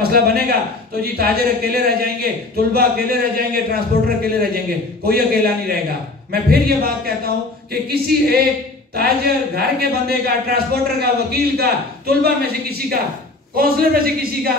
مسئلہ بنے گا تو جی تاجر اکیلے رہ جائیں گے، طلبہ اکیلے رہ جائیں گے، ٹرانسپورٹر اکیلے رہ جائیں گے، کوئی اکیلا نہیں رہے گا۔ میں پھر یہ بات کہتا ہوں کہ کسی ایک تاجر، گھر کے بندے کا، ٹرانسپورٹر کا، وکیل کا، طلبہ میں سے کسی کا، کونسلر میں سے کسی کا،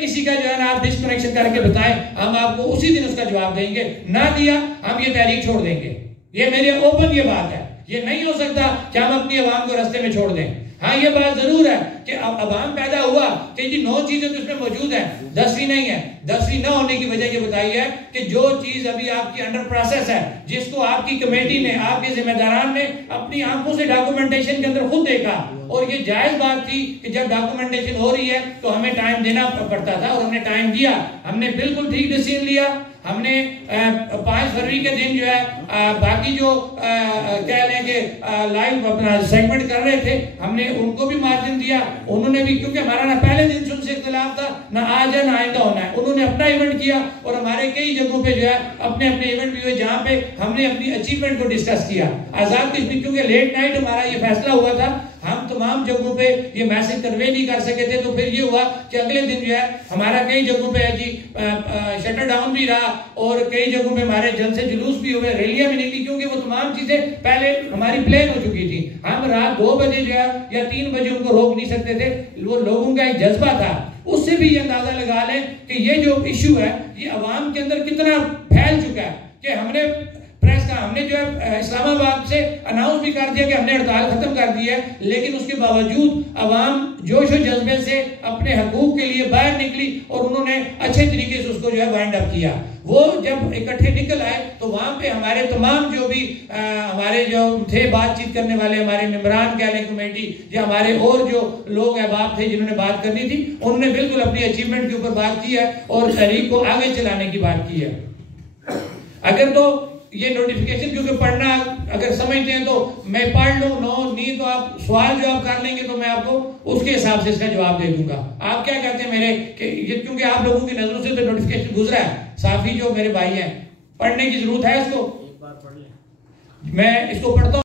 کسی کا جو ہے نا آپ ڈسکنیکشن کر کے بتائیں، ہم آپ کو اسی دن اس کا جواب دیں گے۔ نہ دیا ہم یہ تحریک چھوڑ دیں گے۔ یہ میرے اوپن یہ بات ہے، یہ نہیں ہو سکتا کہ ہم اپنی عوام کو رستے میں چھوڑ دیں۔ ہاں یہ بات ضرور ہے کہ عوام پیدا ہوا کہ جی 9 چیزیں تو اس میں موجود ہیں، 10ویں نہیں ہے۔ 10ویں نہ ہونے کی وجہ یہ بتائی ہے کہ جو چیز ابھی آپ کی انڈر پروسیس ہے، جس کو آپ کی کمیٹی نے، آپ کے ذمہ داران نے اپنی آنکھوں سے ڈاکومنٹیشن کے اندر خود دیکھا، اور یہ جائز بات تھی کہ جب ڈاکومنٹیشن ہو رہی ہے تو ہمیں ٹائم دینا پڑتا تھا، اور ہم نے ٹائم دیا۔ ہم نے بالکل ٹھیک ڈیسیژن لیا۔ ہم نے 5 فروری کے دن جو ہے باقی جو کہہ لیں کہ لائیو اپنا سیگمنٹ کر رہے تھے، ہم نے ان کو بھی مارجن دیا۔ انہوں نے بھی، کیونکہ ہمارا نہ پہلے دن سے ان سے اختلاف تھا، نہ آج ہے نہ آئندہ ہونا ہے۔ انہوں نے اپنا ایونٹ کیا، اور ہمارے کئی جگہوں پہ جو ہے اپنے ایونٹ بھی ہوئے جہاں پہ ہم نے اپنی اچیومنٹ کو ڈسکس کیا۔ آزاد کشمیر، کیونکہ لیٹ نائٹ ہمارا یہ فیصلہ ہوا تھا، ہم تمام جگہوں پہ یہ میسج کنوے نہیں کر سکے تھے، تو پھر یہ ہوا کہ اگلے دن جو ہے ہمارا کئی جگہوں پہ جی شٹر ڈاؤن بھی رہا، اور کئی جگہوں پہ ہمارے جلسے جلوس بھی ہوئے، ریلیاں بھی نکلی، کیونکہ وہ تمام چیزیں پہلے ہماری پلان ہو چکی تھی۔ ہم رات 2 بجے جو ہے یا 3 بجے ان کو روک نہیں سکتے تھے، وہ لوگوں کا ایک جذبہ تھا۔ اس سے بھی یہ اندازہ لگا لیں کہ یہ جو ایشو ہے یہ عوام کے اندر کتنا پھیل چکا ہے، کہ ہم نے پریس کا، ہم نے جو ہے اسلام آباد سے اناؤنس بھی کر دیا کہ ہم نے ہڑتال ختم کر دی ہے، لیکن اس کے باوجود عوام جوش و جذبے سے اپنے حقوق کے لیے باہر نکلی، اور انہوں نے اچھے طریقے سے اس کو جو ہے وائنڈ اپ کیا۔ وہ جب اکٹھے نکل آئے تو وہاں پہ ہمارے تمام جو بھی ہمارے جو تھے بات چیت کرنے والے، ہمارے ممبران کہہ لیں کمیٹی، یا ہمارے اور جو لوگ احباب تھے جنہوں نے بات کرنی تھی، انہوں نے بالکل اپنی اچیومنٹ کے اوپر بات کی ہے اور تحریک کو آگے چلانے کی بات کی ہے۔ اگر تو یہ نوٹیفیکیشن کیونکہ پڑھنا اگر سمجھتے ہیں تو میں پڑھ لوں، نہیں تو آپ سوال جو آپ کر لیں گے تو میں آپ کو اس کے حساب سے اس کا جواب دے دوں گا۔ آپ کیا کہتے ہیں میرے کہ یہ کیونکہ آپ لوگوں کی نظروں سے تو نوٹیفیکیشن گزرا ہے، صحافی جو میرے بھائی ہیں، پڑھنے کی ضرورت ہے اس کو؟ میں اس کو پڑھتا ہوں۔